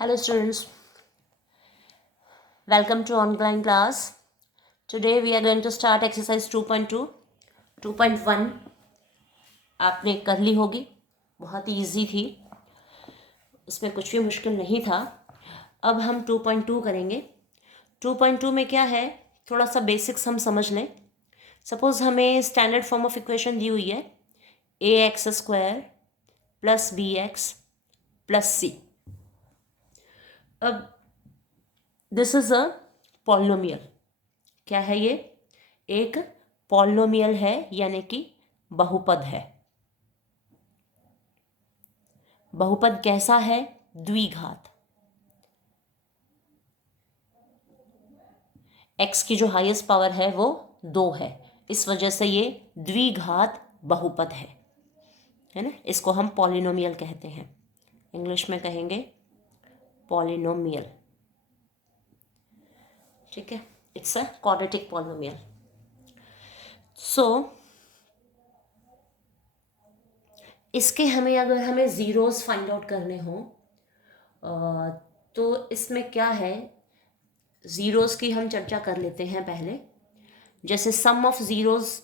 Hello students, welcome to online class. Today we are going to start exercise 2.2. 2.1 आपने कर ली होगी, बहुत ही easy थी, इसमें कुछ भी मुश्किल नहीं था. अब हम 2.2 करेंगे. 2.2 में क्या है, थोड़ा सा बेसिक्स हम समझ लें. सपोज हमें स्टैंडर्ड फॉर्म ऑफ इक्वेशन दी हुई है ax² + bx + c. अब दिस इज अ पॉलिनोमियल. क्या है ये? एक पॉलिनोमियल है, यानी कि बहुपद है. बहुपद कैसा है? द्विघात. x की जो हाईएस्ट पावर है वो 2 है, इस वजह से ये द्विघात बहुपद है ना. इसको हम पॉलिनोमियल कहते हैं. इंग्लिश में कहेंगे पॉलिनोमियल. ठीक है, इट्स अ क्वाड्रेटिक पॉलिनोमियल. सो इसके अगर हमें ज़ीरोज़ फाइंड आउट करने हो तो इसमें क्या है, ज़ीरोज़ की हम चर्चा कर लेते हैं पहले. जैसे सम ऑफ ज़ीरोज़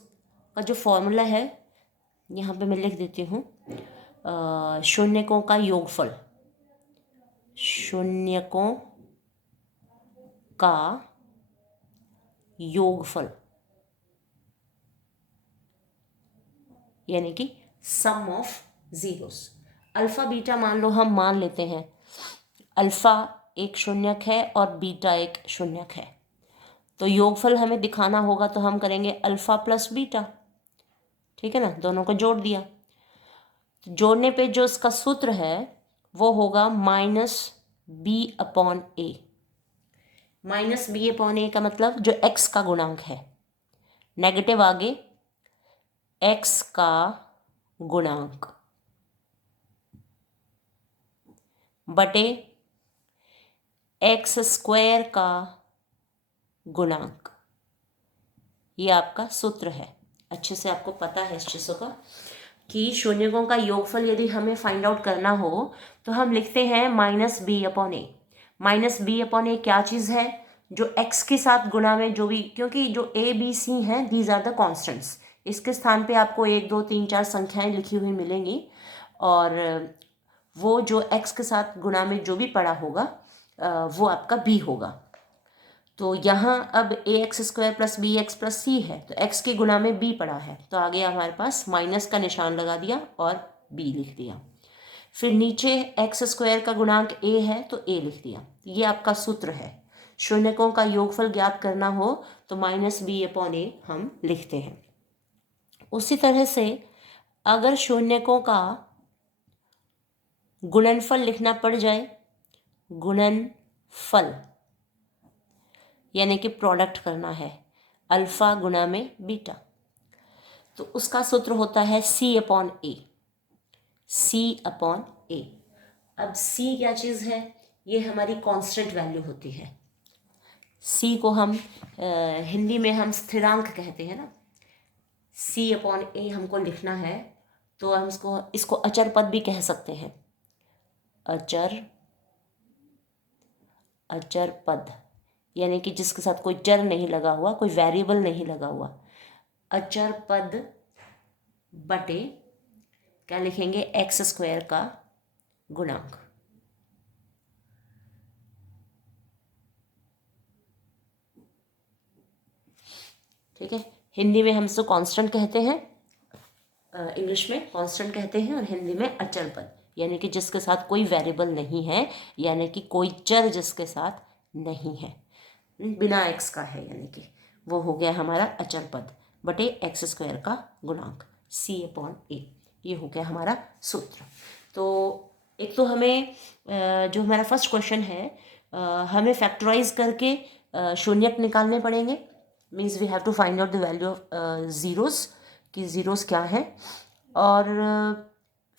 का जो फॉर्मूला है यहाँ पे मैं लिख देती हूँ. शून्यकों का योगफल. शून्यकों का योगफल यानी कि सम ऑफ ज़ीरोज़. अल्फ़ा बीटा मान लो हम मान लेते हैं. अल्फ़ा एक शून्यक है और बीटा एक शून्यक है, तो योगफल हमें दिखाना होगा तो हम करेंगे अल्फ़ा + बीटा. ठीक है ना, दोनों को जोड़ दिया. तो जोड़ने पे जो इसका सूत्र है वो होगा -b/a. -b/a का मतलब जो x का गुणांक है, नेगेटिव आगे x का गुणांक बटे x² का गुणांक. ये आपका सूत्र है. अच्छे से आपको पता है इस चीज़ों का कि शून्यकों का योगफल यदि हमें फाइंड आउट करना हो तो हम लिखते हैं -b/a. -b/a क्या चीज़ है? जो x के साथ गुणा में जो भी, क्योंकि जो a b c हैं दीज आर द कॉन्स्टेंट्स. इसके स्थान पे आपको 1 2 3 4 संख्याएं लिखी हुई मिलेंगी, और वो जो x के साथ गुणा में जो भी पड़ा होगा वो आपका b होगा. तो यहाँ अब ax² + bx + c है, तो x के गुणा में b पड़ा है, तो आगे हमारे पास माइनस का निशान लगा दिया और b लिख दिया. फिर नीचे x² का गुणांक a है तो a लिख दिया. ये आपका सूत्र है. शून्यकों का योगफल ज्ञात करना हो तो -b/a हम लिखते हैं. उसी तरह से अगर शून्यकों का गुणनफल लिखना पड़ जाए, गुणनफल यानी कि प्रोडक्ट करना है अल्फ़ा गुणा में बीटा, तो उसका सूत्र होता है c/a. c/a. अब c क्या चीज़ है? ये हमारी कांस्टेंट वैल्यू होती है. c को हम हिंदी में हम स्थिरांक कहते हैं ना. c/a हमको लिखना है तो हम इसको अचर पद भी कह सकते हैं. अचर पद यानी कि जिसके साथ कोई चर नहीं लगा हुआ, कोई वेरिएबल नहीं लगा हुआ. अचर पद बटे क्या लिखेंगे? x² का गुणांक. ठीक है, हिंदी में हम इसको कांस्टेंट कहते हैं, इंग्लिश में कांस्टेंट कहते हैं, और हिंदी में अचर पद यानी कि जिसके साथ कोई वेरिएबल नहीं है, यानी कि कोई चर जिसके साथ नहीं है, बिना x का है, यानी कि वो हो गया हमारा अचर पद बटे x² का गुणांक c/a. ये हो गया हमारा सूत्र. तो एक तो हमें जो हमारा फर्स्ट क्वेश्चन है, हमें फैक्टराइज करके शून्यक निकालने पड़ेंगे. Means we have to find out the value of zeros, कि ज़ीरोज़ क्या है, और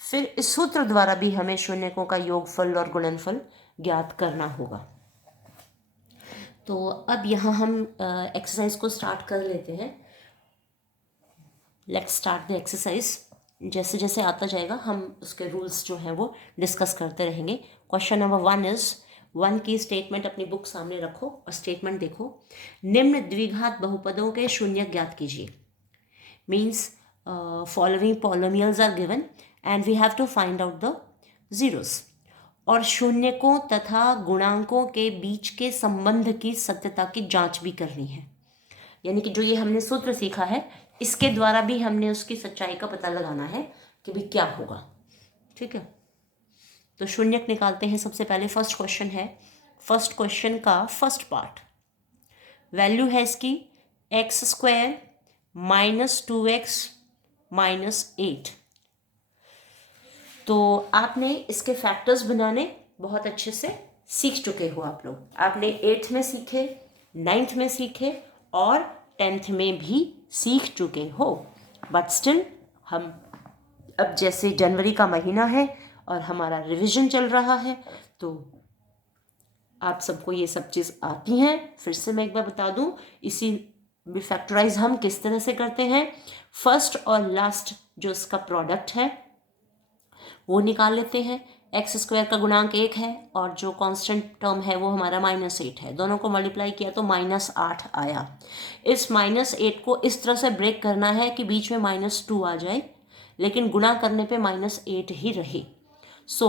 फिर इस सूत्र द्वारा भी हमें शून्यकों का योगफल और गुणनफल ज्ञात करना होगा. तो अब यहाँ हम एक्सरसाइज को स्टार्ट कर लेते हैं. Let's start the exercise. जैसे जैसे आता जाएगा हम उसके रूल्स जो हैं वो डिस्कस करते रहेंगे. क्वेश्चन नंबर 1 इज़ 1 की स्टेटमेंट अपनी बुक सामने रखो और स्टेटमेंट देखो। निम्न द्विघात बहुपदों के शून्य ज्ञात कीजिए। Means following polynomials are given and we have to find out the zeros. और शून्यकों तथा गुणांकों के बीच के संबंध की सत्यता की जांच भी करनी है। यानी कि जो ये हमने सूत्र सीखा है इसके द्वारा भी हमने उसकी सच्चाई का पता लगाना है कि भी क्या होगा। ठीक है, तो शून्यक निकालते हैं। सबसे पहले फर्स्ट क्वेश्चन है, फर्स्ट क्वेश्चन का फर्स्ट पार्ट वैल्यू है इसकी x² - 2x - 8। तो आपने इसके फैक्टर्स बनाने बहुत अच्छे से सीख चुके हो आप लोग। आपने 8th में सीखे, 9th में सीखे और 10th में भी सीख चुके हो। बट स्टिल हम अब जैसे जनवरी का महीना है और हमारा रिवीजन चल रहा है तो आप सबको ये सब चीज़ आती हैं। फिर से मैं एक बार बता दूं, इसी भी फैक्टराइज हम किस तरह से करते हैं। फर्स्ट और लास्ट जो इसका प्रोडक्ट है वो निकाल लेते हैं। x² का गुणांक 1 है और जो कांस्टेंट टर्म है वो हमारा -8 है। दोनों को मल्टीप्लाई किया तो -8 आया। इस -8 को इस तरह से ब्रेक करना है कि बीच में -2 आ जाए, लेकिन गुणा करने पे -8 ही रहे। So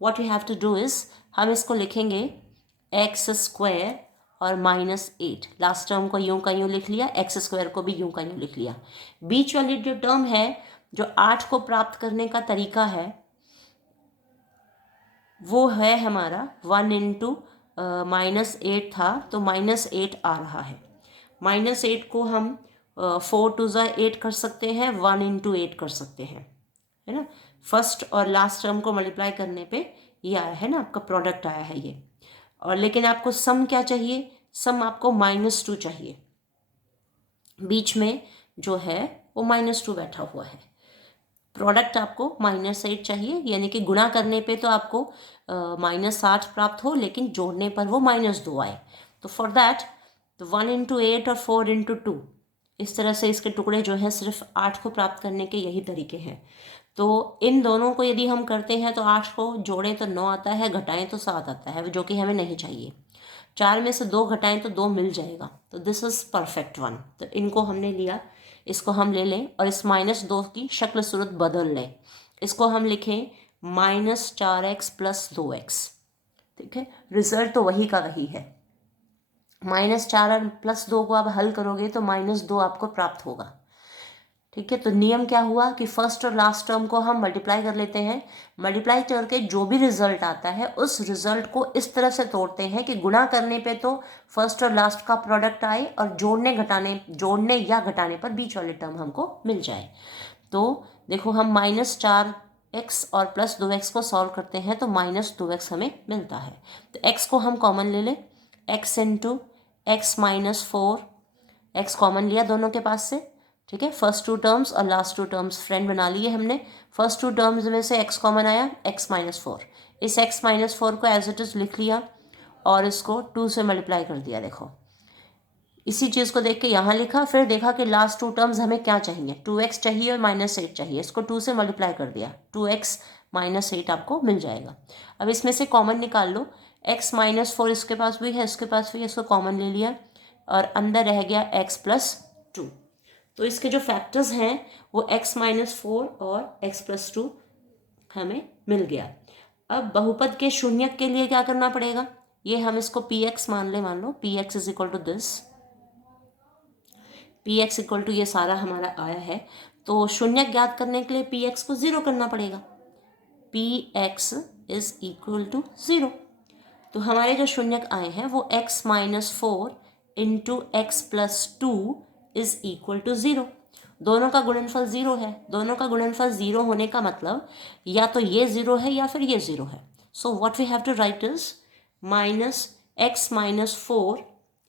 what you have to do is, हम इसको लिखेंगे x² और -8। लास्ट टर्म को यूं का यूं लिख लिया, x² को भी यूं का यूं लिख लिया। बीच वाली जो टर्म है, जो 8 को प्राप्त करने का तरीका है वो है हमारा 1 × -8 था तो -8 आ रहा है। -8 को हम 4 × 8 कर सकते हैं, 1 × 8 कर सकते हैं, है ना। फर्स्ट और लास्ट टर्म को मल्टीप्लाई करने पे ये आया है ना, आपका प्रोडक्ट आया है ये। और लेकिन आपको सम क्या चाहिए, सम आपको -2 चाहिए। बीच में जो है वो -2 बैठा हुआ है। प्रोडक्ट आपको -8 चाहिए, यानी कि गुणा करने पे तो आपको -8 प्राप्त हो, लेकिन जोड़ने पर वो -2 आए। तो फॉर दैट तो 1 × 8 और 4 × 2 इस तरह से इसके टुकड़े जो हैं सिर्फ 8 को प्राप्त करने के यही तरीके हैं। तो इन दोनों को यदि हम करते हैं तो 8 को जोड़ें तो 9 आता है, घटाएं तो 7 आता है, जो कि हमें नहीं चाहिए। 4 में से 2 घटाएं तो 2 मिल जाएगा। तो दिस इज परफेक्ट 1। तो इनको हमने लिया, इसको हम ले लें और इस -2 की शक्ल सूरत बदल लें। इसको हम लिखें -4x + 2x। ठीक है, रिजल्ट तो वही का वही है। -4 और +2 को आप हल करोगे तो -2 आपको प्राप्त होगा। ठीक है, तो नियम क्या हुआ कि फर्स्ट और लास्ट टर्म को हम मल्टीप्लाई कर लेते हैं। मल्टीप्लाई करके जो भी रिजल्ट आता है उस रिजल्ट को इस तरह से तोड़ते हैं कि गुणा करने पे तो फर्स्ट और लास्ट का प्रोडक्ट आए और जोड़ने या घटाने पर बीच वाले टर्म हमको मिल जाए। तो देखो, हम -4x और +2x को सॉल्व करते हैं तो -2x हमें मिलता है। तो x को हम कॉमन ले लें, x × x - 4, x कॉमन लिया दोनों के पास से। ठीक है, फर्स्ट 2 टर्म्स और लास्ट 2 टर्म्स फ्रेंड बना लिए हमने। फर्स्ट 2 टर्म्स में से x कॉमन आया, x - 4। इस x - 4 को एज इट इज लिख लिया और इसको 2 से मल्टीप्लाई कर दिया। देखो, इसी चीज़ को देख के यहाँ लिखा, फिर देखा कि लास्ट 2 टर्म्स हमें क्या चाहिए, 2x चाहिए और -8 चाहिए। इसको 2 से मल्टीप्लाई कर दिया, 2x - 8 आपको मिल जाएगा। अब इसमें से कॉमन निकाल लो, x - 4 इसके पास भी है, इसके पास भी है, इसको कॉमन ले लिया और अंदर रह गया x + 2। तो इसके जो फैक्टर्स हैं वो x - 4 और x + 2 हमें मिल गया। अब बहुपद के शून्यक के लिए क्या करना पड़ेगा, ये हम इसको px मान लो px = दिस, px = ये सारा हमारा आया है। तो शून्यक ज्ञात करने के लिए px को 0 करना पड़ेगा। px = 0। तो हमारे जो शून्यक आए हैं वो x - 4 × x + 2 = 0। दोनों का गुणनफल 0 है। दोनों का गुणनफल 0 होने का मतलब या तो ये 0 है या फिर ये 0 है। So what we have to write is -x - 4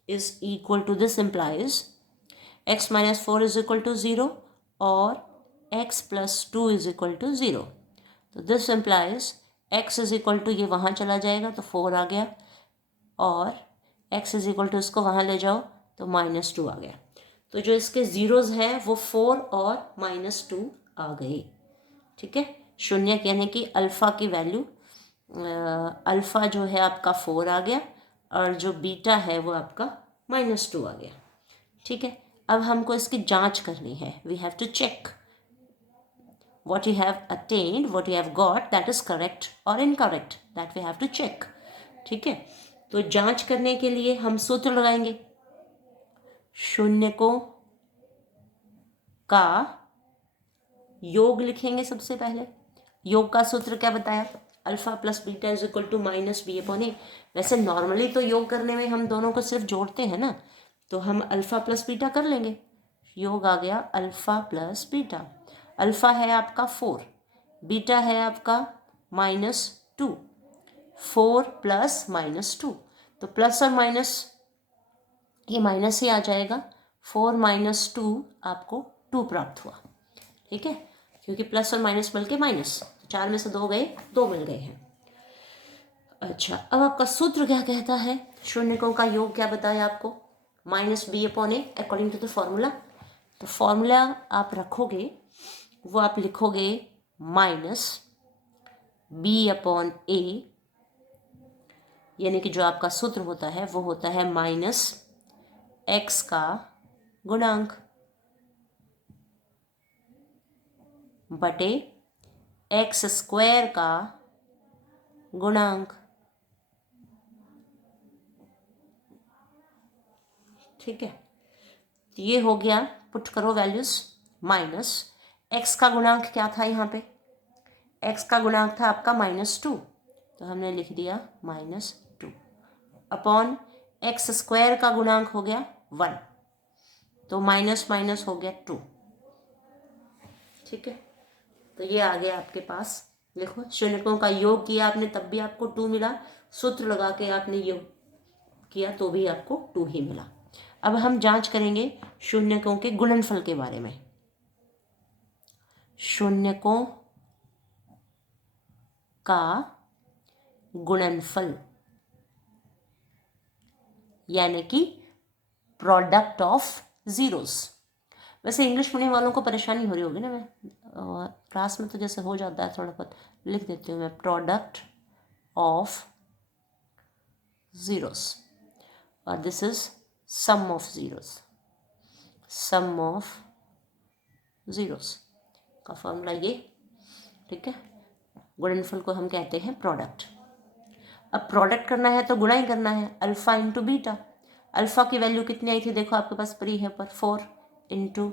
= this implies x - 4 = 0 और x + 2 = 0। तो दिस इम्प्लाइज x = ये वहाँ चला जाएगा तो 4 आ गया और x = इसको वहाँ ले जाओ तो -2 आ गया। तो जो इसके ज़ीरोज़ हैं वो 4 और -2 आ गए। ठीक है, शून्यक यानी कि अल्फ़ा की वैल्यू अल्फ़ा जो है आपका 4 आ गया और जो बीटा है वो आपका -2 आ गया। ठीक है, अब हमको इसकी जांच करनी है। We have to check what you have attained, what you have got, that is correct or incorrect, that we have to check। ठीक है, तो जांच करने के लिए हम सूत्र लगाएंगे। शून्यकों का योग लिखेंगे सबसे पहले। योग का सूत्र क्या बताया? Alpha plus beta is equal to -b/a। वैसे नॉर्मली तो योग करने में हम दोनों को सिर्फ जोड़ते हैं ना, तो हम अल्फा प्लस बीटा कर लेंगे। योग आ गया अल्फा प्लस बीटा। अल्फा है आपका 4, बीटा है आपका -2, 4 प्लस -2, तो प्लस और माइनस ये माइनस ही आ जाएगा। 4 - 2 आपको 2 प्राप्त हुआ। ठीक है, क्योंकि प्लस और माइनस मिलके माइनस, 4 में से 2 गए, 2 मिल गए हैं। अच्छा, अब आपका सूत्र क्या कहता है? शून्यकों का योग क्या बताया आपको? -b/a according to the formula. तो फॉर्मूला आप रखोगे, वो आप लिखोगे -b/a, यानी कि जो आपका सूत्र होता है वो होता है -x का गुणांक बटे x² का गुणांक। ठीक है, तो ये हो गया। पुट करो वैल्यूज। माइनस x का गुणांक क्या था? यहाँ पे x का गुणांक था आपका -2, तो हमने लिख दिया -2 अपॉन x² का गुणांक हो गया 1, तो माइनस माइनस हो गया 2। ठीक है, तो ये आ गया आपके पास। देखो, शून्यकों का योग किया आपने तब भी आपको 2 मिला, सूत्र लगा के आपने योग किया तो भी आपको 2 ही मिला। अब हम जांच करेंगे शून्यकों के गुणनफल के बारे में। शून्यकों का गुणनफल यानी कि प्रोडक्ट ऑफ जीरोस। वैसे इंग्लिश पढ़ने वालों को परेशानी हो रही होगी ना, मैं क्लास में तो जैसे हो जाता है थोड़ा बहुत, लिख देती हूँ मैं प्रोडक्ट ऑफ जीरोस, और this is sum of zeros. Sum of zeros का फॉर्मूला ये। ठीक है, गुणनफल को हम कहते हैं प्रोडक्ट। अब प्रोडक्ट करना है तो गुणा ही करना है, अल्फा इंटू बीटा। अल्फा की वैल्यू कितनी आई थी? देखो आपके पास परी है पर 4 इंटू,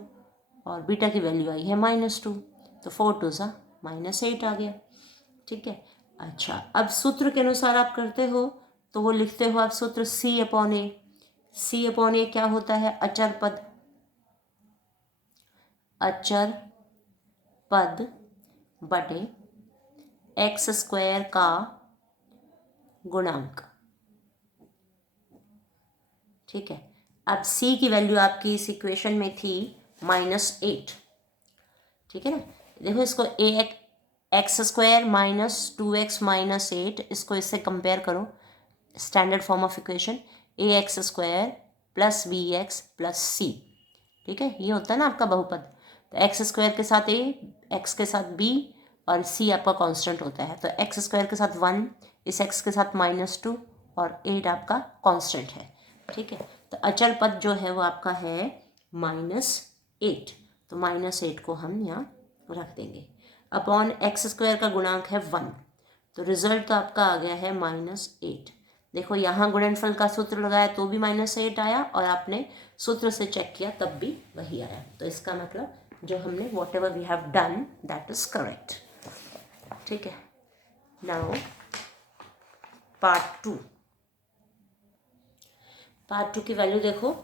और बीटा की वैल्यू आई है -2, तो 4 2 -8 आ गया। ठीक है, अच्छा, अब सूत्र के अनुसार आप करते हो तो वो लिखते हो आप सूत्र c/a। c/a क्या होता है? अचर पद। अचर पद बटे x² का गुणांक। ठीक है, अब c की वैल्यू आपकी इस इक्वेशन में थी -8। ठीक है ना, देखो इसको x² - 2x - 8, इसको इससे कंपेयर करो, standard form of equation ax² + bx + c। ठीक है, ये होता है ना आपका बहुपद। तो x² के साथ a, x के साथ b और c आपका कांस्टेंट होता है। तो x² के साथ 1, इस x के साथ -2 और 8 आपका कांस्टेंट है। ठीक है, तो अचल पद जो है वो आपका है -8, तो -8 को हम यहाँ रख देंगे। अपॉन x² का गुणांक है 1, तो रिजल्ट तो आपका आ गया है -8। देखो, यहाँ गुणनफल का सूत्र लगाया तो भी -8 आया, और आपने सूत्र से चेक किया तब भी वही आया। तो इसका मतलब जो हमने whatever we have done that is correct। ठीक है, नाउ पार्ट 2। पार्ट 2 की वैल्यू देखो,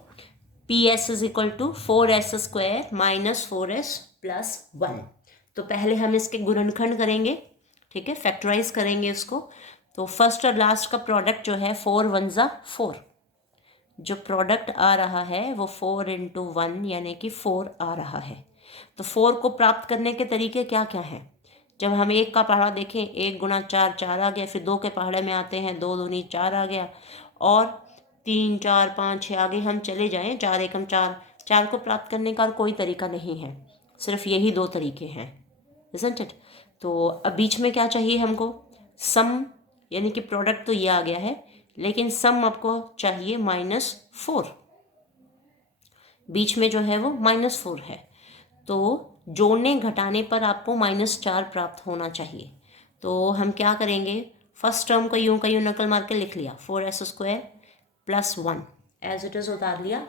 PS is equal to 4s² - 4s + 1। तो पहले हम इसके गुणनखंड करेंगे। ठीक है, फैक्टराइज करेंगे इसको। तो फर्स्ट और लास्ट का प्रोडक्ट जो है 4 1 4, जो प्रोडक्ट आ रहा है वो 4 × 1 यानी कि 4 आ रहा है। तो 4 को प्राप्त करने के तरीके क्या क्या हैं? जब हम 1 का पहाड़ा देखें, 1 × 4 4 आ गया, फिर 2 के पहाड़े में आते हैं, 2 दूनी 4 आ गया, और 3 4 5 6 आगे हम चले जाएं, 4 एकम 4। 4 को प्राप्त करने का कोई तरीका नहीं है, सिर्फ यही 2 तरीके हैं, isn't it? तो अब बीच में क्या चाहिए हमको? सम यानी कि प्रोडक्ट तो ये आ गया है, लेकिन सम आपको चाहिए -4, बीच में जो है वो -4 है, तो जोड़ने घटाने पर आपको -4 प्राप्त होना चाहिए। तो हम क्या करेंगे, फर्स्ट टर्म को यूं का यूं नकल मार के लिख लिया, 4s² + 1 एज इट इज़ उतार लिया।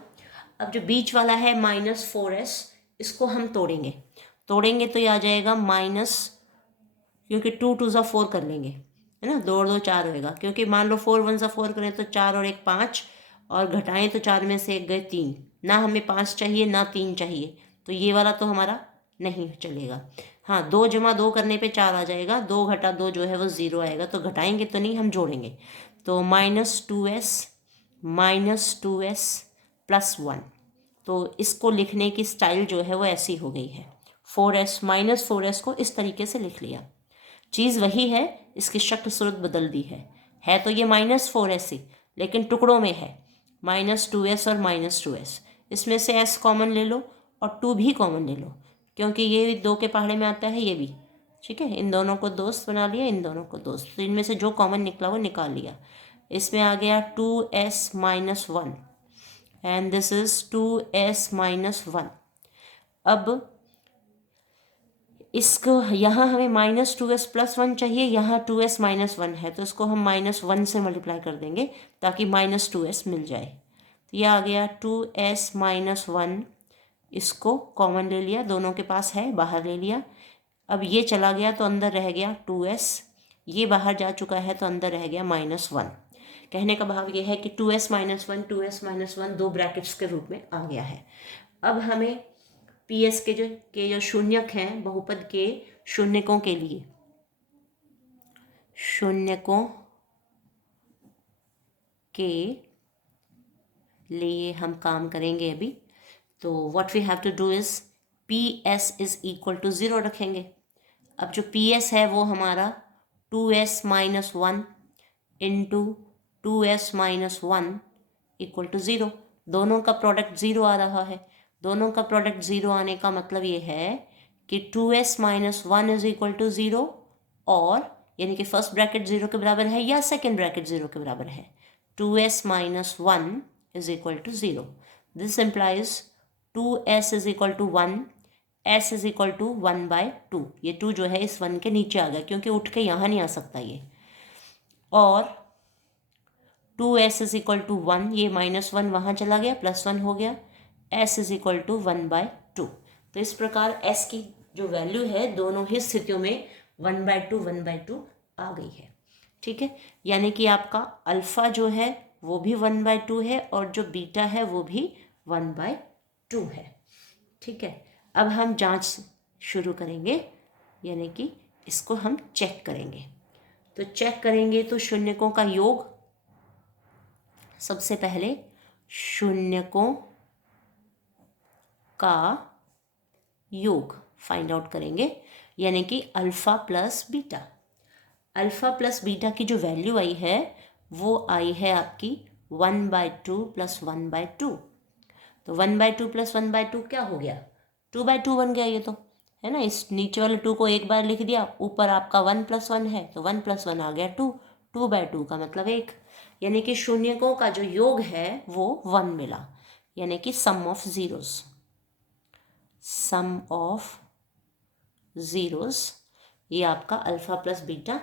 अब जो बीच वाला है -4s, इसको हम तोड़ेंगे तो ये आ जाएगा माइनस, क्योंकि 2 2 ज़ा 4 कर लेंगे, है ना, 2 और 2 4 होएगा, क्योंकि मान लो 4 1 ज़ा 4 करें तो 4 और 1 5, और घटाएं तो 4 में से 1 गए 3, ना हमें 5 चाहिए ना 3 चाहिए, तो ये वाला तो हमारा नहीं चलेगा। हाँ, 2 + 2 करने पे 4 आ जाएगा, 2 - 2 जो है वो 0 आएगा, तो घटाएंगे तो नहीं, हम जोड़ेंगे। तो -2s + 1, तो इसको लिखने की स्टाइल जो है वो ऐसी हो गई है। 4s -4s को इस तरीके से लिख लिया, चीज़ वही है, इसकी शक्ल सूरत बदल दी है तो ये -4s ही, लेकिन टुकड़ों में है, -2s और -2s, इसमें से s कॉमन ले लो और 2 भी कॉमन ले लो, क्योंकि ये 2 के पहाड़े में आता है, ये भी, ठीक है। इन दोनों को दोस्त बना लिया, इन दोनों को दोस्त, तो इनमें से जो कॉमन निकला वो निकाल लिया। इसमें आ गया 2s - 1 and this is 2s - 1। अब इसको यहाँ हमें -2s + 1 चाहिए, यहाँ 2s - 1 है, तो इसको हम -1 से मल्टीप्लाई कर देंगे ताकि -2s मिल जाए। तो यह आ गया 2s - 1, इसको कॉमन ले लिया, दोनों के पास है, बाहर ले लिया। अब ये चला गया तो अंदर रह गया 2s, ये बाहर जा चुका है तो अंदर रह गया -1। कहने का भाव ये है कि 2s - 1 2s - 1 दो ब्रैकेट्स के रूप में आ गया है। अब हमें PS के जो शून्यक हैं, बहुपद के शून्यकों के लिए, शून्यकों के लिए हम काम करेंगे अभी। तो what we have to do is PS = 0 रखेंगे। अब जो PS है वो हमारा 2s - 1 × 2s - 1 = 0, दोनों का प्रोडक्ट 0 आ रहा है। दोनों का प्रोडक्ट 0 आने का मतलब ये है कि 2s - 1 = 0, और यानी कि फर्स्ट ब्रैकेट 0 के बराबर है या सेकेंड ब्रैकेट 0 के बराबर है। 2s - 1 = 0, this implies 2s = 1, s = 1/2। ये 2 जो है इस 1 के नीचे आ गया, क्योंकि उठ के यहाँ नहीं आ सकता ये, और 2s = 1, ये -1 वहाँ चला गया, +1 हो गया, s = 1/2। तो इस प्रकार s की जो वैल्यू है दोनों ही स्थितियों में 1/2 आ गई है, ठीक है। यानी कि आपका अल्फ़ा जो है वो भी 1/2 है, और जो बीटा है वो भी 1/2 है, ठीक है। अब हम जांच शुरू करेंगे, यानी कि इसको हम चेक करेंगे। तो चेक करेंगे तो शून्यकों का योग, सबसे पहले शून्यकों का योग फाइंड आउट करेंगे, यानी कि alpha plus beta. Alpha plus beta की जो वैल्यू आई है वो आई है आपकी 1/2 + 1/2। तो 1/2 + 1/2 क्या हो गया, 2/2 बन गया ये तो, है ना। इस नीचे वाले 2 को एक बार लिख दिया, ऊपर आपका 1 + 1 है, तो 1 + 1 आ गया 2, 2/2 का मतलब 1, यानी कि शून्यकों का जो योग है वो 1 मिला, यानी कि सम ऑफ ज़ीरोज़, ये आपका अल्फ़ा प्लस बीटा,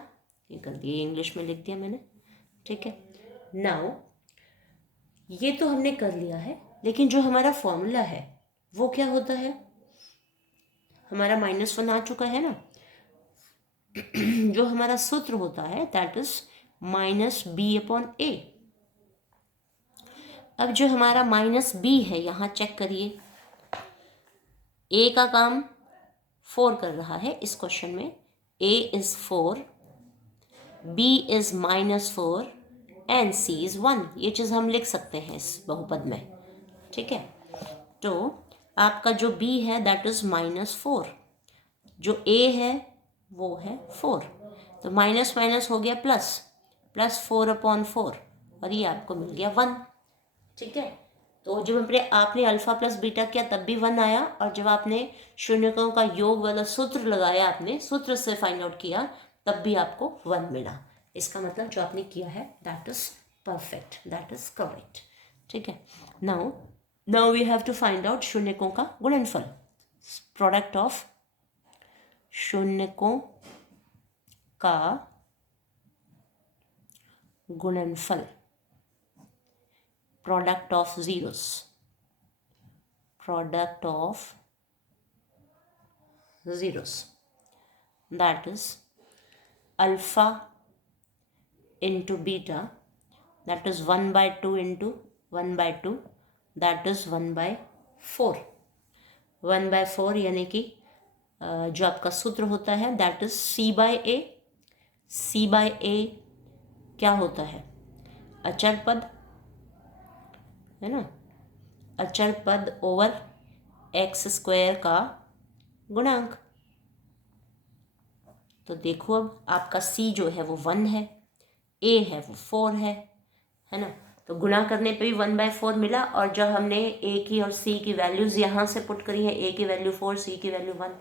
ये कर दिया, इंग्लिश में लिख दिया मैंने, ठीक है। नाउ ये तो हमने कर लिया है, लेकिन जो हमारा फॉर्मूला है वो क्या होता है, हमारा -1 आ चुका है ना। जो हमारा सूत्र होता है दैट इज -b/a। अब जो हमारा -b है, यहाँ चेक करिए, a का काम 4 कर रहा है इस क्वेश्चन में, a is 4, b is -4 and c is 1। ये चीज़ हम लिख सकते हैं इस बहुपद में, ठीक है। तो आपका जो b है दैट इज -4, जो a है वो है 4, तो माइनस माइनस हो गया प्लस, +4/4, और ये आपको मिल गया 1, ठीक है। तो जब आपने अल्फ़ा प्लस बीटा किया तब भी 1 आया, और जब आपने शून्यकों का योग वाला सूत्र लगाया, आपने सूत्र से फाइंड आउट किया, तब भी आपको 1 मिला। इसका मतलब जो आपने किया है that is perfect, that is correct. ठीक है, now we have to find out शून्यकों का गुणनफल। प्रोडक्ट ऑफ शून्यकों का गुणनफल, product of zeros, product of zeros, that is alpha into beta, that is 1/2 into 1/2, that is 1/4। 1/4 यानी कि जो आपका सूत्र होता है दैट इज C/A। C/A क्या होता है? अचर पद, है ना, अचर पद ओवर x² का गुणांक। तो देखो अब आपका C जो है वो 1 है, A है वो 4 है ना। तो गुणा करने पे भी 1/4 मिला, और जब हमने A की और C की वैल्यूज़ यहाँ से पुट करी है, A की वैल्यू 4, C की वैल्यू 1,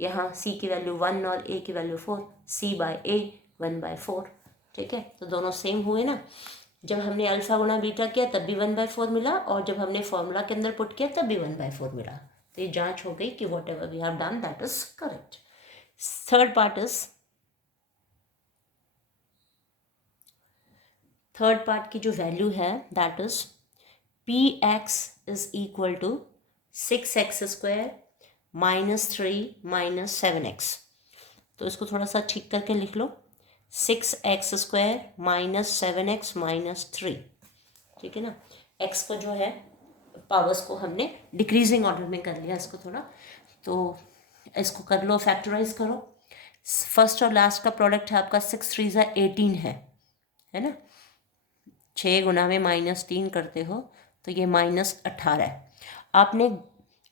यहाँ C की वैल्यू 1 और A की वैल्यू 4, C/A 1/4। ठीक है, तो दोनों सेम हुए ना। जब हमने अल्फा गुणा बीटा किया तब भी 1/4 मिला, और जब हमने फॉर्मूला के अंदर पुट किया तब भी 1/4 मिला। तो ये जांच हो गई कि whatever we have done that is correct. Third part की जो वैल्यू है that is Px is equal to 6x² - 3 - 7x। तो इसको थोड़ा सा ठीक करके लिख लो, 6x² - 7x - 3। ठीक है ना, x को जो है पावर्स को हमने डिक्रीजिंग ऑर्डर में कर लिया इसको थोड़ा, तो इसको कर लो, फैक्टराइज करो। फर्स्ट और लास्ट का प्रोडक्ट है आपका 6 3 = 18 है ना। 6 गुना में -3 करते हो तो ये -18 है। आपने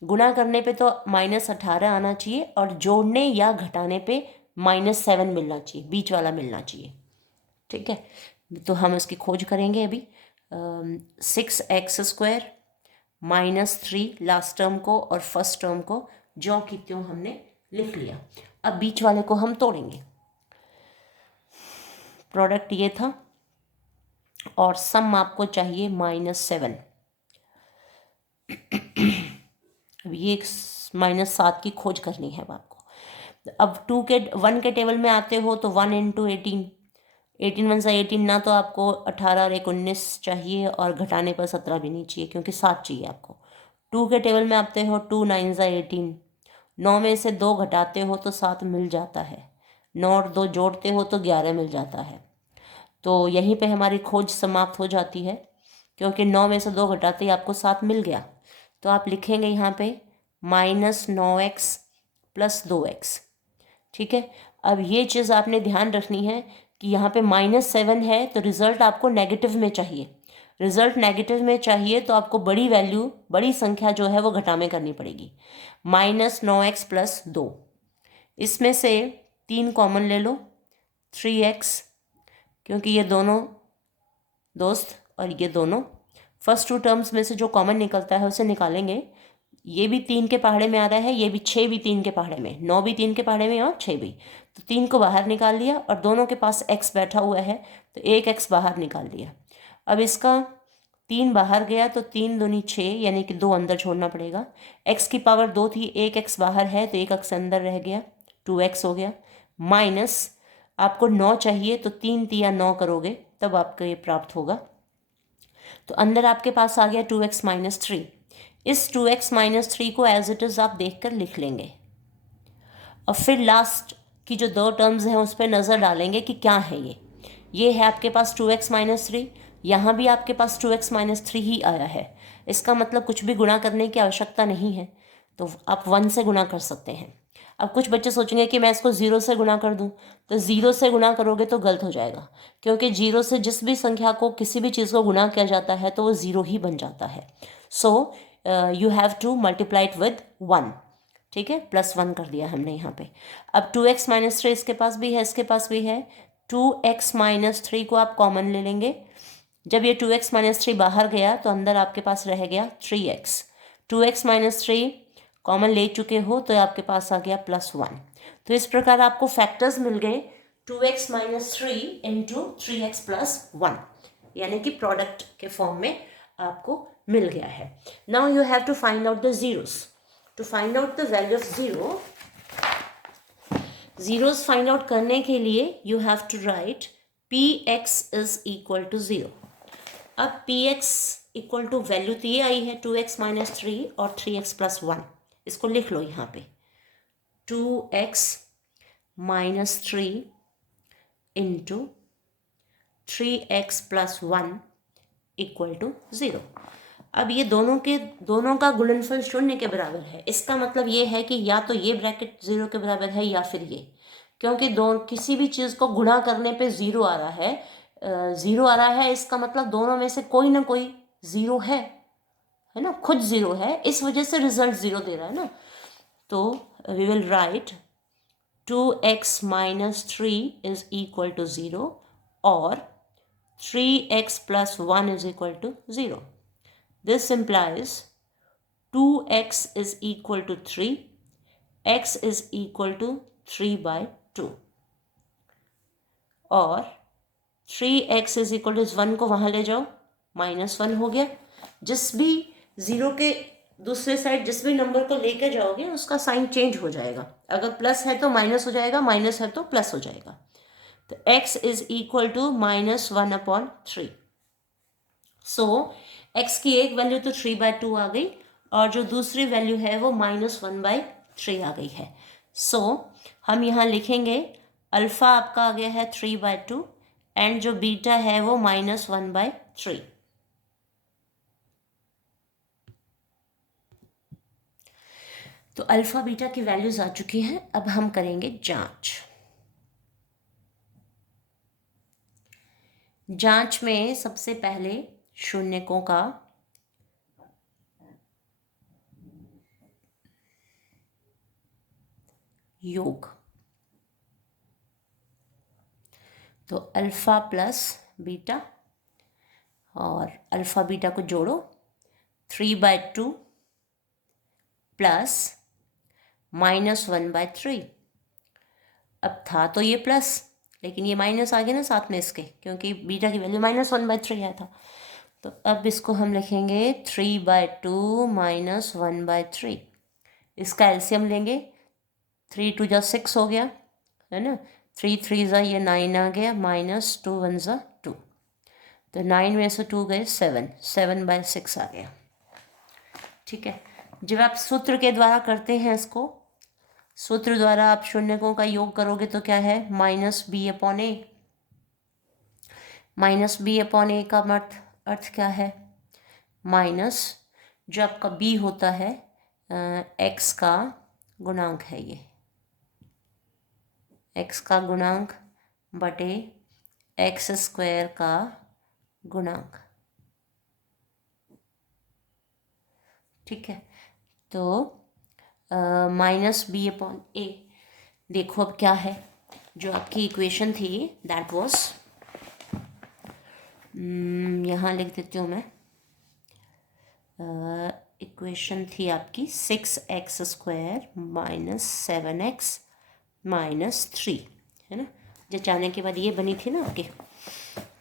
गुना करने पे तो -18 आना चाहिए, और जोड़ने या घटाने पे -7 मिलना चाहिए, बीच वाला मिलना चाहिए। ठीक है, तो हम इसकी खोज करेंगे अभी। 6x² -3 लास्ट टर्म को और फर्स्ट टर्म को ज्यों की त्यों हमने लिख लिया। अब बीच वाले को हम तोड़ेंगे। प्रोडक्ट ये था और सम आपको चाहिए -7। अब ये -7 की खोज करनी है अब आपको। अब 1 के टेबल में आते हो तो 1 × 18, 18 1 = 18 ना, तो आपको 18 और 1 19 चाहिए, और घटाने पर 17 भी नहीं चाहिए क्योंकि 7 चाहिए आपको। 2 के टेबल में आते हो, 2 9 = 18, 9 में से 2 घटाते हो तो 7 मिल जाता है, 9 और 2 जोड़ते हो तो 11 मिल जाता है। तो यहीं पे हमारी खोज समाप्त हो जाती है, क्योंकि 9 में से 2 घटाते ही आपको 7 मिल गया। तो आप लिखेंगे यहाँ पे -9x + 2x। ठीक है, अब ये चीज़ आपने ध्यान रखनी है कि यहाँ पे -7 है तो रिज़ल्ट आपको नेगेटिव में चाहिए। रिज़ल्ट नेगेटिव में चाहिए तो आपको बड़ी वैल्यू, बड़ी संख्या जो है वो घटा में करनी पड़ेगी। -9x + 2, इसमें से 3 कॉमन ले लो, 3x, क्योंकि ये दोनों दोस्त और ये दोनों फर्स्ट 2 टर्म्स में से जो कॉमन निकलता है उसे निकालेंगे। ये भी 3 के पहाड़े में आ रहा है, ये भी 6 भी 3 के पहाड़े में, 9 भी 3 के पहाड़े में और 6 भी। तो 3 को बाहर निकाल लिया, और दोनों के पास x बैठा हुआ है तो 1x बाहर निकाल दिया। अब इसका 3 बाहर गया तो 3 दूनी 6, यानी कि 2 अंदर छोड़ना पड़ेगा। x की पावर 2 थी, 1x बाहर है तो 1x अंदर रह गया, 2x हो गया। माइनस आपको 9 चाहिए तो 3 × 9 करोगे तब आपको ये प्राप्त होगा। तो अंदर आपके पास आ गया 2x - 3। इस 2x - 3 को एज इट इज़ आप देखकर लिख लेंगे, और फिर लास्ट की जो 2 टर्म्स हैं उस पर नज़र डालेंगे कि क्या है ये है आपके पास 2x - 3, यहाँ भी आपके पास 2x - 3 ही आया है। इसका मतलब कुछ भी गुणा करने की आवश्यकता नहीं है, तो आप 1 से गुणा कर सकते हैं। अब कुछ बच्चे सोचेंगे कि मैं इसको 0 से गुणा कर दूं, तो 0 से गुणा करोगे तो गलत हो जाएगा, क्योंकि 0 से जिस भी संख्या को, किसी भी चीज़ को गुणा किया जाता है तो वो 0 ही बन जाता है। So you have to multiply it with 1। ठीक है, +1 कर दिया हमने यहाँ पे। अब 2x - 3 इसके पास भी है, इसके पास भी है। 2x - 3 को आप कॉमन ले लेंगे। जब ये 2x - 3 बाहर गया तो अंदर आपके पास रह गया 3x। 2x - 3 कॉमन ले चुके हो तो आपके पास आ गया +1। तो इस प्रकार आपको फैक्टर्स मिल गए 2x minus 3 into 3x plus 1, यानी कि प्रोडक्ट के फॉर्म में आपको मिल गया है. Now you have to find out the zeros. To find out the value of zeros find out करने के लिए you have to write px is equal to 0. अब px इक्वल टू वैल्यू तो ये आई है 2x माइनस 3 और 3x plus 1. इसको लिख लो यहाँ पे 2x minus 3 into 3x plus 1 equal to 0. अब ये दोनों का गुणनफल शून्य के बराबर है. इसका मतलब ये है कि या तो ये ब्रैकेट 0 के बराबर है या फिर ये, क्योंकि किसी भी चीज़ को गुणा करने पे 0 आ रहा है, 0 आ रहा है, इसका मतलब दोनों में से कोई ना कोई 0 है ना, खुद 0 है, इस वजह से रिजल्ट 0 दे रहा है ना. तो we will write 2x minus 3 is equal to 0 or 3x plus 1 is equal to 0. This implies 2x is equal to 3, x is equal to 3 by 2 और 3x is equal to 1 को वहाँ ले जाओ, -1 हो गया. जिस भी 0 के दूसरे साइड जिस भी नंबर को लेकर जाओगे उसका साइन चेंज हो जाएगा. अगर प्लस है तो माइनस हो जाएगा, माइनस है तो प्लस हो जाएगा. तो x is equal to -1/3. So x की एक वैल्यू तो 3/2 आ गई और जो दूसरी वैल्यू है वो -1/3 आ गई है. सो हम यहाँ लिखेंगे अल्फ़ा आपका आ गया है 3/2 एंड जो बीटा है वो -1/3. तो अल्फ़ा बीटा की वैल्यूज़ आ चुकी हैं. अब हम करेंगे जांच में सबसे पहले शून्यकों का योग. तो अल्फ़ा प्लस बीटा और अल्फ़ा बीटा को जोड़ो 3/2 प्लस -1/3. अब था तो ये प्लस, लेकिन ये माइनस आ गया ना साथ में इसके, क्योंकि बीटा की वैल्यू -1/3 आया था. तो अब इसको हम लिखेंगे 3/2 -1/3. इसका एलसीएम लेंगे, 3 2 जा 6 हो गया है ना, 3 3 जा ये 9 आ गया, -2 1 जा 2. तो 9 में से 2 गए 7, 7/6 आ गया. ठीक है. जब आप सूत्र के द्वारा करते हैं इसको, सूत्र द्वारा आप शून्यकों का योग करोगे तो क्या है, -b/a. -b/a का अर्थ क्या है, माइनस जो आपका b होता है x का गुणांक है, ये x का गुणांक बटे x² का गुणांक. ठीक है. तो -b/a. देखो अब क्या है, जो आपकी इक्वेशन थी दैट वाज, यहाँ लिख देती हूँ मैं. इक्वेशन थी आपकी 6x² - 7x - 3, है ना. जचाने के बाद ये बनी थी ना आपके.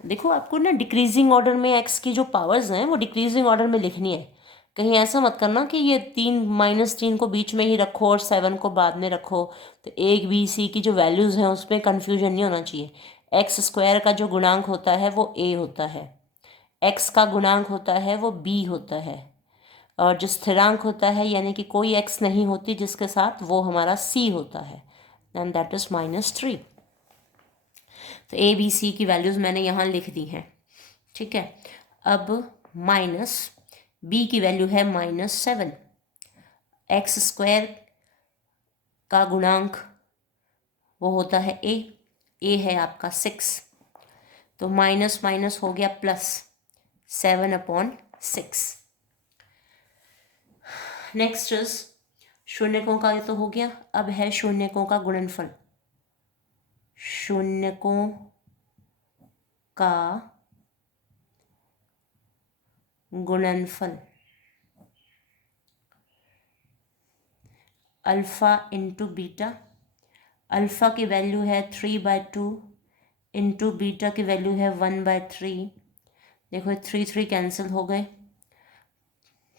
देखो आपको ना डिक्रीजिंग ऑर्डर में x की जो पावर्स हैं वो डिक्रीजिंग ऑर्डर में लिखनी है. कहीं ऐसा मत करना कि ये 3 -3 को बीच में ही रखो और 7 को बाद में रखो. तो एक बी सी की जो वैल्यूज़ हैं उसमें कन्फ्यूजन नहीं होना चाहिए. x² का जो गुणांक होता है वो a होता है, x का गुणांक होता है वो b होता है, और जो स्थिरांक होता है यानी कि कोई x नहीं होती जिसके साथ, वो हमारा c होता है, एंड दैट इज़ -3. तो a b c की वैल्यूज़ मैंने यहाँ लिख दी हैं. ठीक है. अब माइनस b की वैल्यू है -7, x² का गुणांक वो होता है a है आपका 6. तो माइनस माइनस हो गया प्लस, 7/6. नेक्स्ट इज शून्यकों का, ये तो हो गया. अब है शून्यकों का गुणनफल. शून्यकों का गुणनफल अल्फ़ा इंटू बीटा अल्फ़ा की वैल्यू है 3/2 इंटू बीटा की वैल्यू है 1/3। देखो 3 कैंसिल हो गए,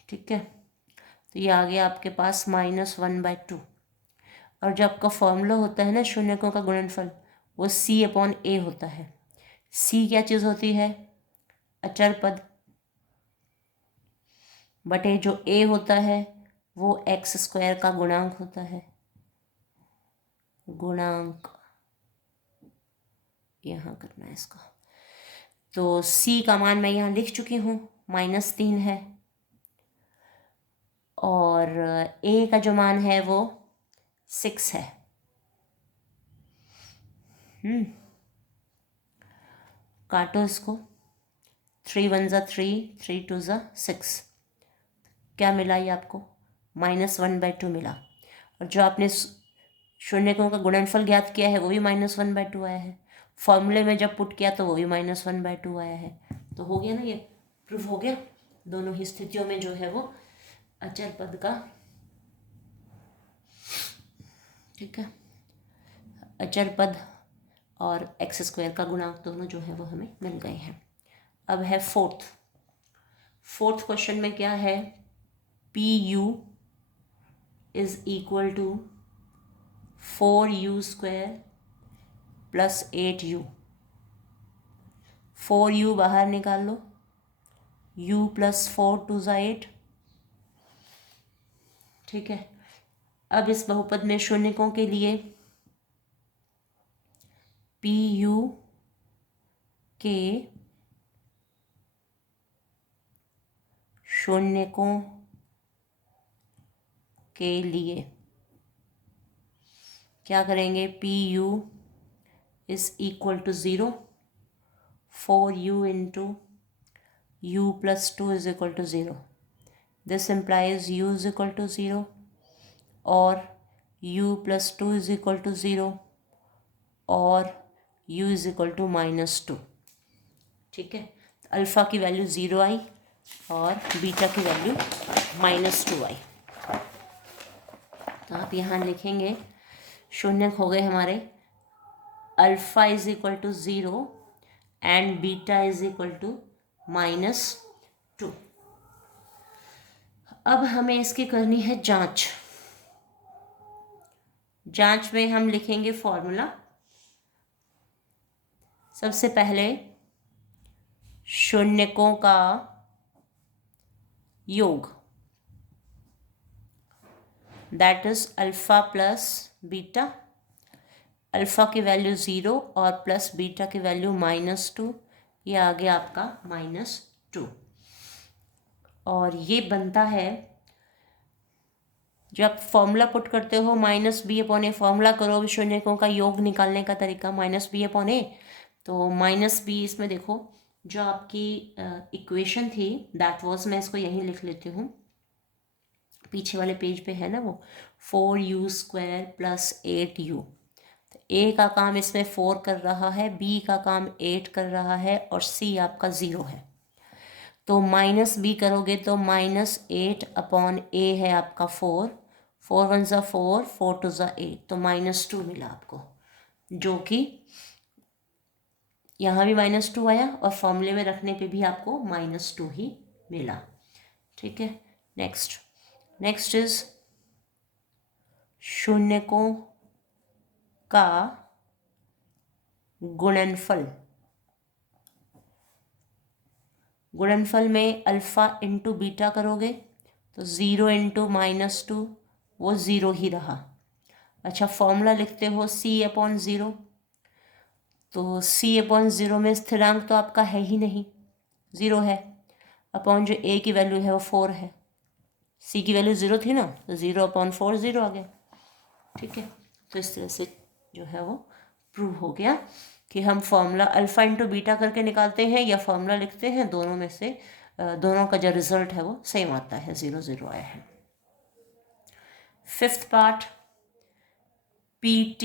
ठीक है, तो ये आ गया आपके पास -1/2। और जो आपका फॉर्मूला होता है ना शून्यकों का गुणनफल, वो C/A होता है। C क्या चीज़ होती है? अचर पद, बटे जो A होता है वो x² का गुणांक होता है। गुणांक यहाँ करना है इसका, तो C का मान मैं यहाँ लिख चुकी हूँ, -3 है, और A का जो मान है वो 6 है। काटो इसको, 3 1 ज़ा 3, 3 2 ज़ा 6, क्या मिला ये आपको? -1/2 मिला। और जो आपने शून्यकों का गुणनफल ज्ञात किया है वो भी -1/2 आया है। फॉर्मूले में जब पुट किया तो वो भी -1/2 आया है। तो हो गया ना, ये प्रूफ हो गया। दोनों ही स्थितियों में जो है वो अचर पद का, ठीक है, अचर पद और x² का गुणांक दोनों जो है वो हमें मिल गए हैं। अब है फोर्थ क्वेश्चन में क्या है? PU is equal to 4u² + 8u। 4u बाहर निकाल लो, u + 4 2 ज़ा 8, ठीक है। अब इस बहुपद में शून्यकों के लिए PU के शून्यकों के लिए क्या करेंगे? PU is equal to 0, 4u into u + 2 is equal to 0। This implies u is equal to 0 और u + 2 इज इक्वल टू 0 और u इज इक्वल टू -2, ठीक है। अल्फ़ा की वैल्यू 0 आई और बीटा की वैल्यू -2 आई। तो आप यहाँ लिखेंगे, शून्यक हो गए हमारे, alpha is equal to 0 and beta is equal to -2। अब हमें इसकी करनी है जांच। जांच में हम लिखेंगे फॉर्मूला। सबसे पहले शून्यकों का योग, that is alpha plus beta. Alpha की वैल्यू 0 और प्लस बीटा की वैल्यू -2, ये आ गया आपका -2। और ये बनता है, जब आप फॉर्मूला पुट करते हो -b/a, फॉर्मूला करो अभी शून्यकों का योग निकालने का तरीका -b/a, तो -b इसमें देखो जो आपकी इक्वेशन थी दैट वाज, मैं इसको यहीं लिख लेती हूँ, पीछे वाले पेज पे है ना वो, 4u² + 8u। तो a का काम इसमें 4 कर रहा है, b का काम 8 कर रहा है और c आपका 0 है। तो -b करोगे तो -8/a है आपका 4, 4 1 ज़ा 4, 4 2 ज़ा 8, तो -2 मिला आपको, जो कि यहाँ भी -2 आया और फॉर्मूले में रखने पे भी आपको -2 ही मिला, ठीक है। नेक्स्ट इज शून्यकों का गुणनफल। गुणनफल में अल्फ़ा इंटू बीटा करोगे तो 0 इंटू -2, वो 0 ही रहा। अच्छा, फॉर्मूला लिखते हो C/0, तो C/0 में स्थिरांक तो आपका है ही नहीं, 0 है, अपॉन जो A की वैल्यू है वो 4 है। C की वैल्यू 0 थी ना, तो 0/4 0 आ गया, ठीक है। तो इस तरह से जो है वो प्रूव हो गया कि हम फॉर्मूला अल्फ़ा इंटू बीटा करके निकालते हैं या फॉर्मूला लिखते हैं, दोनों में से दोनों का जो रिजल्ट है वो सेम आता है, 0 0 आया है। फिफ्थ पार्ट, PT,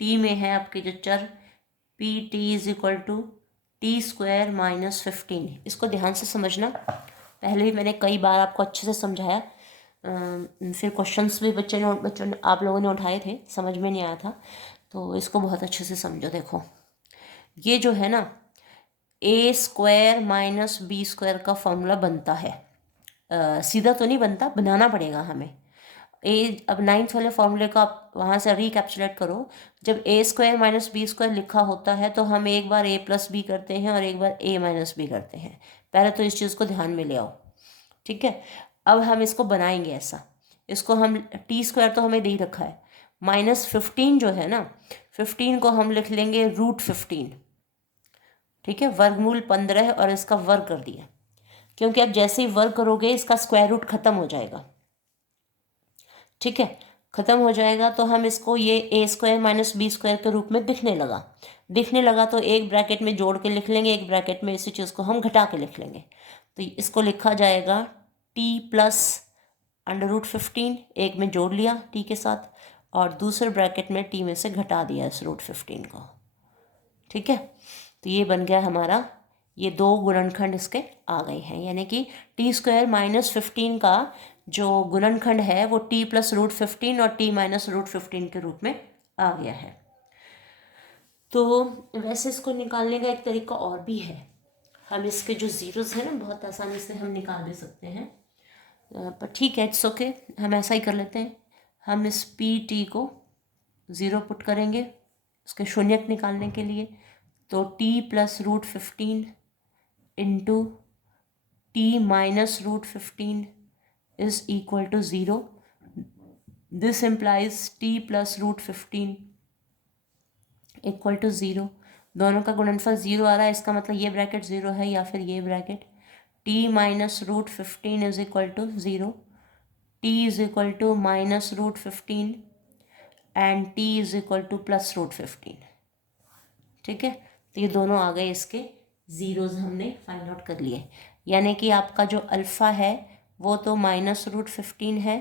T में है आपके जो चर, PT is equal to T² - 15। इसको ध्यान से समझना, पहले ही मैंने कई बार आपको अच्छे से समझाया, फिर क्वेश्चंस भी बच्चों ने आप लोगों ने उठाए थे, समझ में नहीं आया था, तो इसको बहुत अच्छे से समझो। देखो ये जो है ना ए स्क्वायर माइनस बी स्क्वायर का फॉर्मूला बनता है, सीधा तो नहीं बनता, बनाना पड़ेगा हमें। अब 9th वाले फॉर्मूले का आप वहाँ से रिकैप्चुलेट करो। जब ए स्क्वायर माइनस बी स्क्वायर लिखा होता है तो हम एक बार ए प्लस बी करते हैं और एक बार ए माइनस बी करते हैं। पहले तो इस चीज़ को ध्यान में ले आओ, ठीक है। अब हम इसको बनाएंगे ऐसा, इसको हम टी स्क्वायर तो हमें दे ही रखा है, -15 जो है ना, 15 को हम लिख लेंगे √15, ठीक है, वर्गमूल 15 और इसका वर्ग कर दिया, क्योंकि अब जैसे ही वर्ग करोगे इसका स्क्वायर रूट खत्म हो जाएगा, ठीक है। खत्म हो जाएगा तो हम इसको ये ए स्क्वायर माइनस बी स्क्वायर के रूप में दिखने लगा तो एक ब्रैकेट में जोड़ के लिख लेंगे, एक ब्रैकेट में इसी चीज़ को हम घटा के लिख लेंगे। तो इसको लिखा जाएगा टी प्लस √15, एक में जोड़ लिया टी के साथ और दूसरे ब्रैकेट में टी में से घटा दिया इस √15 को, ठीक है। तो ये बन गया हमारा, ये दो गुणनखंड इसके आ गए हैं, यानी कि टी स्क्वायर -15 का जो गुणनखंड है वो टी प्लस √15 और टी माइनस √15 के रूप में आ गया है। तो वैसे इसको निकालने का एक तरीका और भी है, हम इसके जो ज़ीरोज़ हैं ना बहुत आसानी से हम निकाल दे सकते हैं, पर ठीक है, इट्स ओके, हम ऐसा ही कर लेते हैं। हम इस पी टी को 0 पुट करेंगे उसके शून्यक निकालने के लिए, तो T plus √15 into T minus √15 is equal to 0. This implies t plus √15 equal to 0. दोनों का गुणनफल 0 आ रहा है, इसका मतलब ये ब्रैकेट 0 है या फिर ये bracket. t minus √15 is equal to 0, t is equal to minus √15 and t is equal to plus √15, ठीक है। तो ये दोनों आ गए, इसके ज़ीरोज़ हमने फाइंड आउट कर लिए, यानी कि आपका जो अल्फ़ा है वो तो -√15 है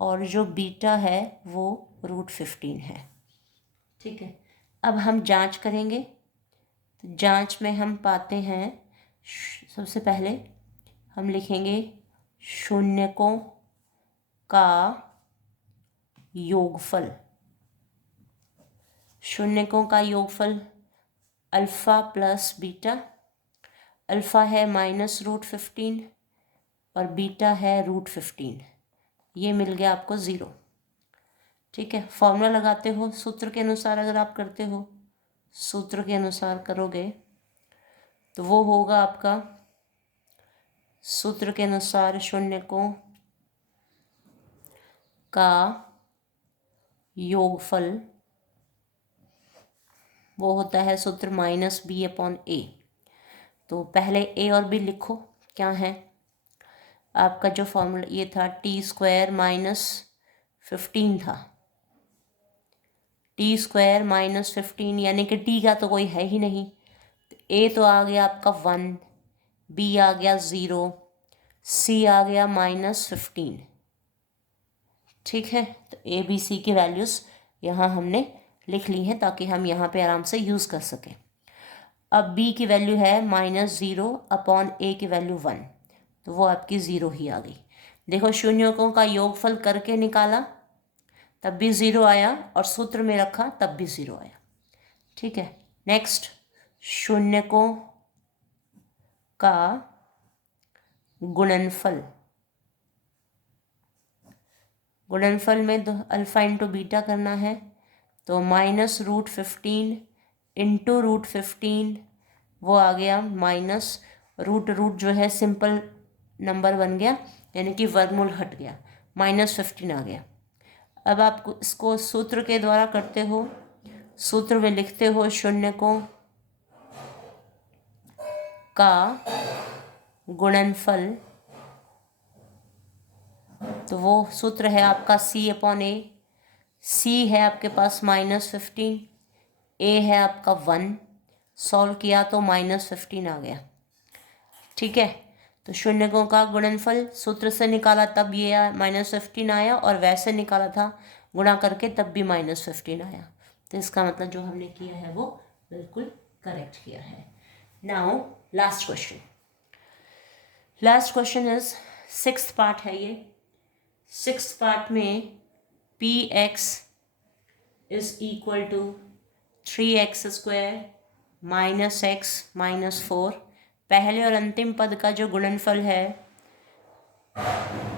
और जो बीटा है वो √15 है, ठीक है। अब हम जांच करेंगे, तो जांच में हम पाते हैं सबसे पहले हम लिखेंगे शून्यकों का योगफल। शून्यकों का योगफल अल्फ़ा प्लस बीटा, अल्फ़ा है -√15 और बीटा है √15, ये मिल गया आपको 0, ठीक है। फॉर्मूला लगाते हो सूत्र के अनुसार, अगर आप करते हो सूत्र के अनुसार करोगे तो वो होगा आपका, सूत्र के अनुसार शून्यकों का योगफल वो होता है सूत्र -b/a। तो पहले a और b लिखो, क्या है आपका जो फॉर्मूला, ये था टी स्क्वायर -15 था, टी स्क्वायर -15 यानी कि टी का तो कोई है ही नहीं, तो ए तो आ गया आपका 1, बी आ गया 0, सी आ गया -15, ठीक है। तो ए बी सी की वैल्यूज़ यहाँ हमने लिख ली हैं ताकि हम यहाँ पे आराम से यूज़ कर सकें। अब बी की वैल्यू है -0/a की वैल्यू 1, तो वो आपकी 0 ही आ गई। देखो शून्यकों का योगफल करके निकाला तब भी 0 आया और सूत्र में रखा तब भी 0 आया, ठीक है। नेक्स्ट, शून्यकों का गुणनफल, गुणनफल में अल्फ़ा इंटू बीटा करना है, तो -√15 इंटू √15 वो आ गया माइनस रूट जो है सिंपल नंबर बन गया, यानी कि वर्गमूल हट गया, -15 आ गया। अब आप इसको सूत्र के द्वारा करते हो, सूत्र में लिखते हो शून्यकों का गुणनफल, तो वो सूत्र है आपका C/A। C है आपके पास -15, A है आपका 1, सॉल्व किया तो -15 आ गया, ठीक है। तो शून्यकों का गुणनफल सूत्र से निकाला तब ये -15 आया और वैसे निकाला था गुणा करके तब भी -15 आया, तो इसका मतलब जो हमने किया है वो बिल्कुल करेक्ट किया है। Now last question, last question is 6th part है ये, सिक्स्थ पार्ट में P X is equal to 3x² minus X minus 4, पहले और अंतिम पद का जो गुणनफल है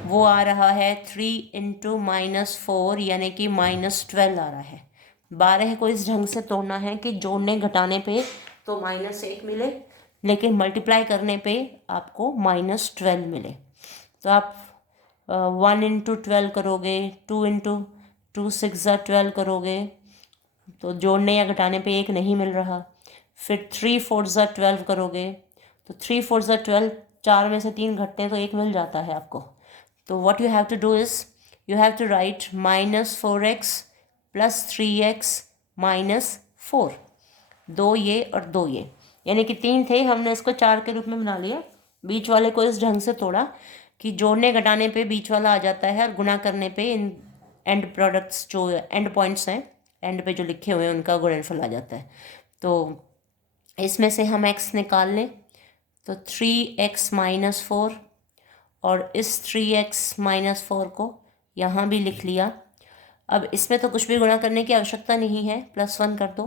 वो आ रहा है 3 इंटू -4 यानी कि -12 आ रहा है। 12 को इस ढंग से तोड़ना है कि जोड़ने घटाने पे तो -1 मिले, लेकिन मल्टीप्लाई करने पे आपको -12 मिले। तो आप 1 इंटू 12 करोगे, 2 इंटू 2 6 12 करोगे तो जोड़ने या घटाने पे 1 नहीं मिल रहा। फिर 3 4 12 करोगे तो 3 4 12, 4 में से 3 घटते हैं तो 1 मिल जाता है आपको। तो what you have to do is you have to write -4x + 3x - 4, 2 ये और 2 ये, यानी कि 3 थे, हमने इसको 4 के रूप में बना लिया। बीच वाले को इस ढंग से तोड़ा कि जोड़ने घटाने पे बीच वाला आ जाता है और गुणा करने पे इन एंड प्रोडक्ट्स जो एंड पॉइंट्स हैं, एंड पे जो लिखे हुए हैं उनका गुणनफल आ जाता है। तो इसमें से हम x निकाल लें तो 3x - 4, और इस 3x - 4 को यहाँ भी लिख लिया। अब इसमें तो कुछ भी गुणा करने की आवश्यकता नहीं है, +1 कर दो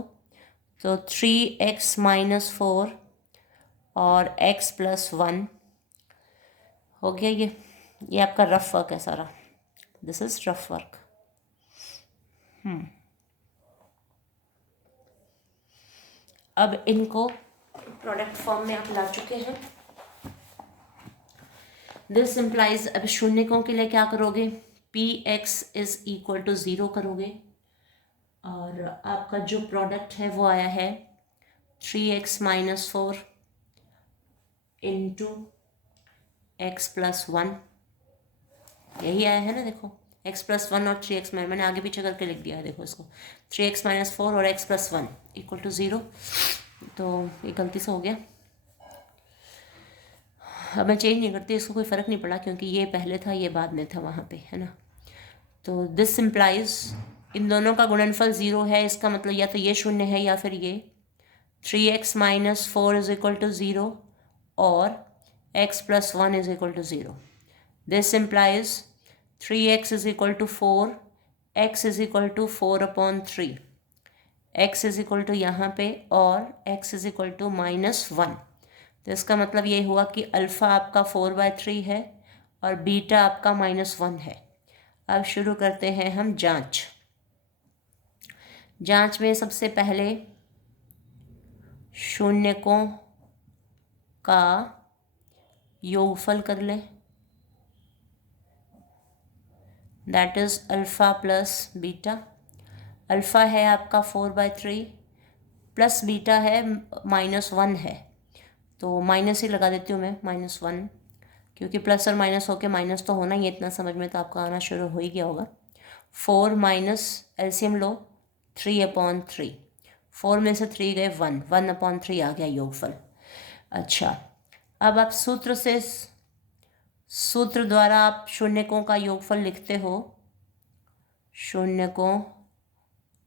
तो 3x - 4 और x + 1 हो गया। ये आपका रफ वर्क है सारा, दिस इज रफ वर्क। अब इनको प्रोडक्ट फॉर्म में आप ला चुके हैं। दिस इम्प्लाइज, अब शून्यकों के लिए क्या करोगे, px इज इक्वल टू 0 करोगे और आपका जो प्रोडक्ट है वो आया है 3x - 4 इंटू x + 1, यही आया है ना। देखो x + 1 और 3x, मैंने आगे पीछे करके लिख दिया है, देखो इसको 3x - 4 और x + 1 = 0। तो ये गलती से हो गया। अब मैं चेंज नहीं करती, इसको कोई फ़र्क नहीं पड़ा क्योंकि ये पहले था ये बाद में था वहाँ पे, है ना। तो दिस इम्प्लाइज इन दोनों का गुणनफल 0 है, इसका मतलब या तो ये शून्य है या फिर ये 3x - 4 = 0 और x + 1 = 0। This implies 3x = 4, x = 4/3, x = यहाँ पे और x = -1। तो इसका मतलब ये हुआ कि अल्फ़ा आपका 4/3 है और बीटा आपका -1 है। अब शुरू करते हैं हम जांच। जांच में सबसे पहले शून्यकों का योगफल कर लें, that is alpha plus beta. Alpha है आपका 4/3 प्लस बीटा है -1 है, तो माइनस ही लगा देती हूँ मैं, -1, क्योंकि प्लस और माइनस होके माइनस तो होना ही है, इतना समझ में तो आपका आना शुरू हो ही गया होगा। 4 माइनस एलसीएम लो 3/3, 4 में से 3 गए 1, 1/3 आ गया योगफल। अच्छा, अब आप सूत्र द्वारा आप शून्यकों का योगफल लिखते हो। शून्यकों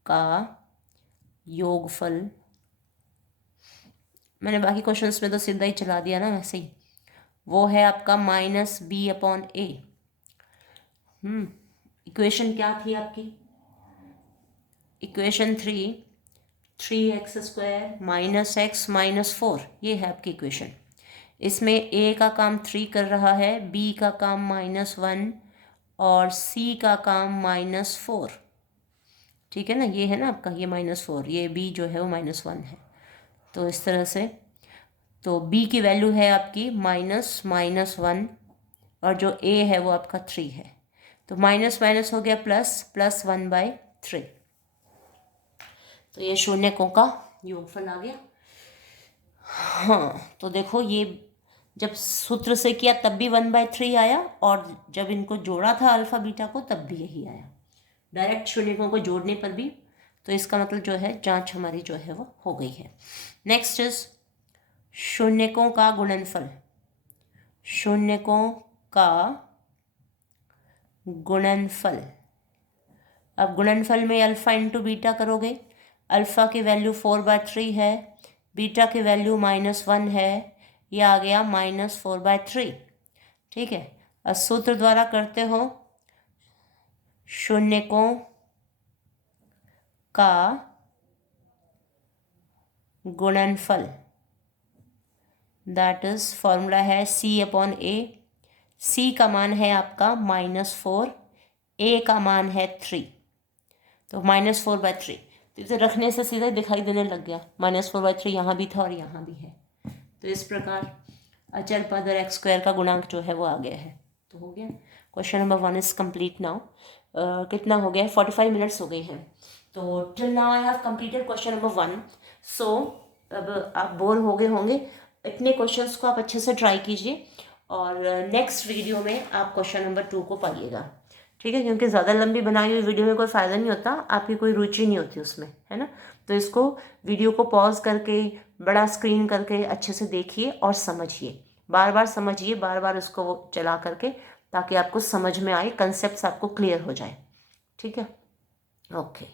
का योगफल, मैंने बाकी क्वेश्चंस में तो सीधा ही चला दिया ना वैसे ही, वो है आपका -b/a। इक्वेशन क्या थी आपकी, इक्वेशन 3x² - x - 4, ये है आपकी इक्वेशन। इसमें a का काम 3 कर रहा है, b का काम -1 और c का काम -4, ठीक है ना। ये है ना आपका ये -4, ये b जो है वो -1 है। तो इस तरह से, तो b की वैल्यू है आपकी -1 और जो a है वो आपका 3 है। तो माइनस माइनस हो गया प्लस, +1/3। तो ये शून्यकों का योगफल आ गया। हाँ, तो देखो ये जब सूत्र से किया तब भी 1/3 आया और जब इनको जोड़ा था अल्फ़ा बीटा को तब भी यही आया, डायरेक्ट शून्यकों को जोड़ने पर भी। तो इसका मतलब जो है जांच हमारी जो है वो हो गई है। नेक्स्ट इज शून्यकों का गुणनफल। शून्यकों का गुणनफल, अब गुणनफल में अल्फ़ा इंटू बीटा करोगे। अल्फ़ा की वैल्यू 4/3 है, बीटा की वैल्यू -1 है, यह आ गया -4/3, ठीक है। अब सूत्र द्वारा करते हो शून्यकों का गुणनफल, दैट इज फॉर्मूला है C/A। C का मान है आपका -4, A का मान है 3, तो -4/3। तो इसे रखने से सीधा दिखाई देने लग गया, -4/3 यहाँ भी था और यहाँ भी है। तो इस प्रकार अचर पद और x² का गुणांक जो है वो आ गया है। तो हो गया, question number 1 is complete now. कितना हो गया है? 45 मिनट्स हो गए हैं। तो till now I have completed question number 1। सो अब आप बोर हो गए होंगे, इतने क्वेश्चंस को आप अच्छे से ट्राई कीजिए और नेक्स्ट वीडियो में आप क्वेश्चन नंबर 2 को पाइएगा, ठीक है? क्योंकि ज़्यादा लंबी बनाई हुई वीडियो में कोई फ़ायदा नहीं होता, आपकी कोई रुचि नहीं होती उसमें, है ना? तो इसको वीडियो को पॉज करके बड़ा स्क्रीन करके अच्छे से देखिए और समझिए, बार बार समझिए, बार बार उसको वो चला करके, ताकि आपको समझ में आए, कंसेप्ट्स आपको क्लियर हो जाए, ठीक है? ओके।